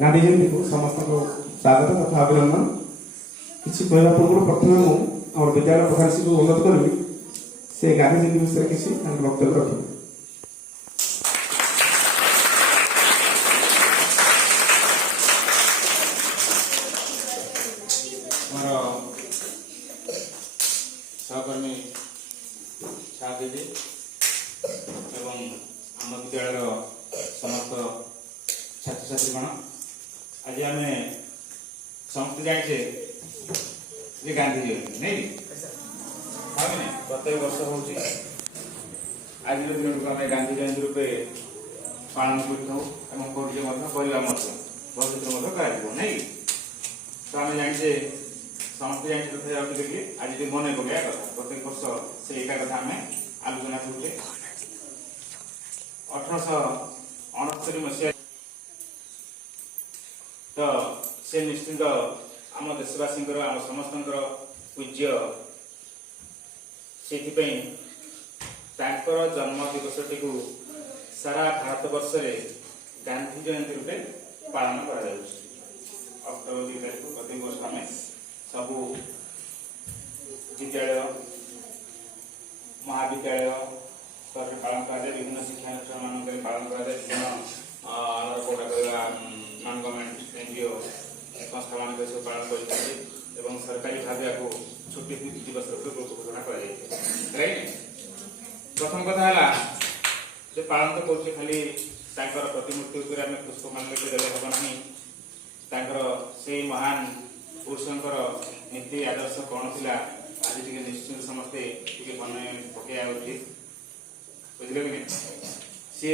गांधी जयंती को समस्त को स्वागत तथा अभिनंदन। किसी कहवा पूर्व प्रथम आम विद्यालय प्रधान को अनुरोध करी से गांधी जयंती विषय किसी वक्तव्य रखें। सहकर्मी छात्री एवं आम विद्यालय समस्त छात्र छात्रीगण आज आम समस्त जाने गांधी जयंती नहीं प्रत्येक वर्ष हो आज दिन को आम गांधी जयंती रूपे पालन करवा भविष्य नहीं तो आम जाने समस्त जाने आज मन पकड़ा कथा प्रत्येक वर्ष से एका कथा आम आलोचना करुचे 1869 मसीहा तो से निश्चित आम देशवासी आम समस्त पूज्य से जन्म दिवसटी को सारा भारत वर्ष गांधी जयंती रूपे पालन कर अक्टोबर 2 तारीख को प्रत्येक वर्ष आम सबू विद्यालय महाविद्यालय स्तर पालन कर विभिन्न शिक्षानुष्ठान मान पालन कर नॉन गवर्नमेंट एनजीओ संस्था मान सब पालन कर सरकारी भाव छुट्टी दिवस रूप घोषणा कर प्रथम कथा है पालन तो कर खाली प्रतिमूर्ति पुष्पमाल्य देले हम ना से महान पुरुषंकर नीति आदर्श कौन थी आज टे निश्चित समस्ते मन पकड़ा उचित बुझे कि सी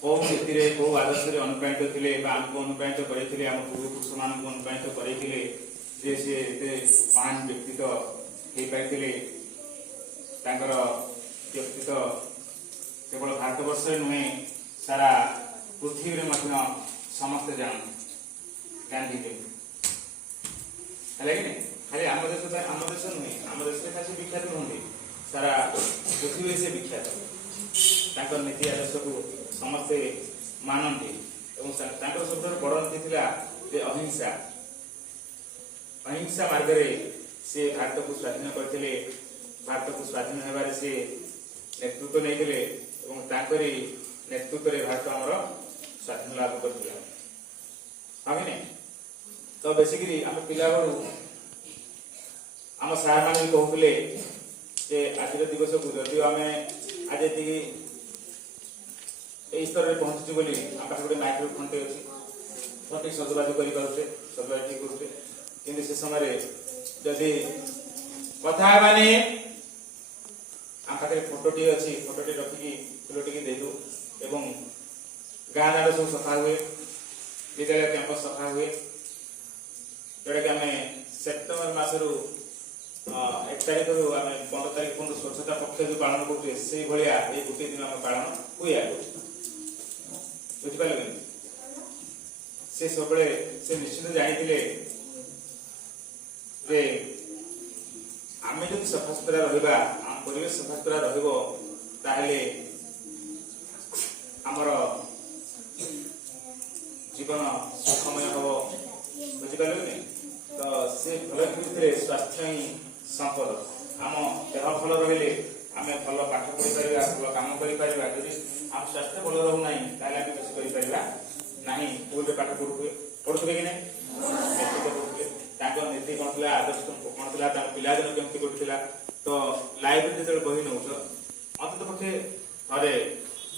कौ नीति कौ आदर्श अनुप्राणित थे आमको अनुप्राणित करते आम पूर्वपुरुष मान अनुप्राणित करते सी महान व्यक्तित्व हो पाई व्यक्तित्व केवल भारतवर्ष नुहे सारा पृथ्वी में समस्ते जान गांधी जी है खाली आम देश नुहे आम देश खाली विख्यात नुहति सारा पृथ्वी से विख्यात नीति आदर्श को समस्ते मानती सब बड़ नीति थी अहिंसा अहिंसा मार्ग से भारत को स्वाधीन करते भारत को स्वाधीन होबार से नेतृत्व नहीं नेतृत्व भारत आमर स्वाधीन लाभ कर तो बेसिकली आम पिला आम सार मान कहते आज दिवस को जदि आम आज ये स्तर में पहुंचु बोली आम पास गोटे माइक्रोफोन टे अच्छी सजबाज करें सजबाज ठीक करुचे कि से समय जदि कथा आम पाखे फोटोटी अच्छी फोटोटी रखिकी फुलटी देदु एवं ଗାଁ ଦାଣ୍ଡ ସବୁ ସଫା ହୁଏ, ବିଦ୍ୟାଳୟ କ୍ୟାମ୍ପସ ସଫା ହୁଏ, ଯୋଉଟାକି ଆମେ ସେପ୍ଟେମ୍ବର ମାସରୁ 1 ତାରିଖରୁ ଆମେ 15 ତାରିଖ ପର୍ଯ୍ୟନ୍ତ ସ୍ୱଚ୍ଛତା ପକ୍ଷ ଯୋଉ ପାଳନ କରୁଛେ ସେଇଭଳିଆ ଏଇ ଗୋଟିଏ ଦିନ ଆମେ ପାଳନ ହୁଏ ଆଗରୁ। ବୁଝିପାରିଲେ? ସେ ସବୁବେଳେ ସେ ନିଶ୍ଚିତ ଜାଣିଥିଲେ ଯେ ଆମେ ଯଦି ସଫାସୁତୁରା ରହିବା, ଆମ ପରିବେଶ ସଫାସୁତୁରା ରହିବ, ତାହେଲେ ଆମର ଜୀବନ ସୁଖମୟ ହବ। ବୁଝିପାରିଲେ? ତ ସେ ଭଲ କହିଥିଲେ ସ୍ୱାସ୍ଥ୍ୟ ହିଁ ସମ୍ପଦ। ଆମ ଦେହ ଭଲ ରହିଲେ ଆମେ ଭଲ ପାଠ ପଢିପାରିବା, ଭଲ କାମ କରିପାରିବା। ଯଦି ଆମ ସ୍ୱାସ୍ଥ୍ୟ ଭଲ ରହୁନାହିଁ ତାହେଲେ ଆମେ କିଛି କରିପାରିବା ନାହିଁ। ସ୍କୁଲରେ ପାଠ ପଢୁଥିବେ କି ନାହିଁ? ପଢୁଥିଲେ। ତାଙ୍କ ନୀତି କ'ଣ ଥିଲା, ଆଦର୍ଶ କ'ଣ ଥିଲା, ତାଙ୍କ ପିଲାଦିନ କେମିତି କରୁଥିଲା। ତ ଲାଇବ୍ରେରୀ ଯେତେବେଳେ ବହି ନେଉଛ, ଅନ୍ତତଃ ପକ୍ଷେ ଥରେ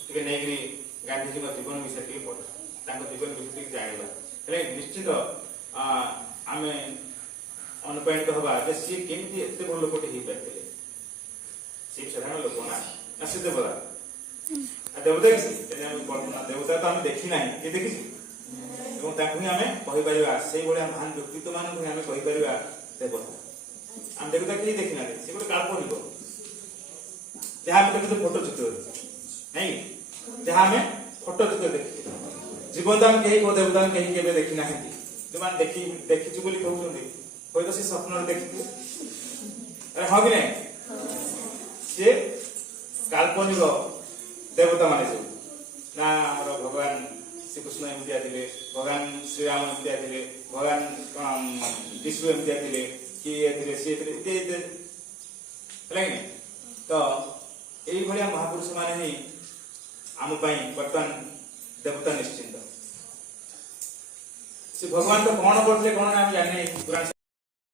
ଟିକେ ନେଇକିରି ଗାନ୍ଧିଜୀଙ୍କ ଜୀବନ ବିଷୟରେ ଟିକେ ପଢ, ତାଙ୍କ ଜୀବନ ବିଷୟରେ ଟିକେ ଜାଣିବା। ହେଲେ ନିଶ୍ଚିତ ଆମେ ଅନୁପ୍ରାଣିତ ହବା ଯେ ସିଏ କେମିତି ଏତେ ଭଲ ଲୋକଟେ ହେଇପାରିଥିଲେ। ସିଏ ସାଧାରଣ ଲୋକ ନା, ସେ ଦେବତା। ଦେବତା କି ଦେବତା ତ ଆମେ ଦେଖି ନାହିଁ, କିଏ ଦେଖିଛି? ଏବଂ ତାଙ୍କୁ ହିଁ ଆମେ କହିପାରିବା, ସେଇଭଳିଆ ମହାନ ବ୍ୟକ୍ତିତ୍ୱ ମାନଙ୍କୁ ହିଁ ଆମେ କହିପାରିବା ଦେବତା। ଆମେ ଦେବତା କେହି ଦେଖିନାହାନ୍ତି, ସେ ଗୋଟେ କାଳ୍ପନିକ, ଯାହା ଆମେ ଦେଖୁଛୁ ଫଟୋ ଚିତ୍ରରେ, ନାଇଁ ଯାହା ଆମେ ଫଟୋ ଚିତ୍ର ଦେଖିଛୁ। ଜୀବନ ଆମେ କେହି ଦେବତା କେହି କେବେ ଦେଖି ନାହାନ୍ତି। ଯୋଉମାନେ ଦେଖିଛୁ ବୋଲି କହୁଛନ୍ତି, ହୁଏତ ସେ ସ୍ୱପ୍ନରେ ଦେଖିଥିବେ। ହଁ କି ନାହିଁ? ସେ କାଳ୍ପନିକ ଦେବତା ମାନେ ସବୁ ନା, ଆମର ଭଗବାନ ଶ୍ରୀକୃଷ୍ଣ ଏମିତିଆ ଥିଲେ, ଭଗବାନ ଶ୍ରୀରାମ ଏମିତିଆ ଥିଲେ, ଭଗବାନ ବିଷ୍ଣୁ ଏମିତିଆ ଥିଲେ, କିଏ ଥିଲେ ସିଏ ଥିଲେ ହେଲା କି? ତ ଏଇଭଳିଆ ମହାପୁରୁଷ ମାନେ ହିଁ ଆମ ପାଇଁ ବର୍ତ୍ତମାନ ଦେବତା ନିଶ୍ଚିନ୍ତ। ସେ ଭଗବାନ ତ କଣ କରୁଥିଲେ କଣ ଆମେ ଜାଣିନେ।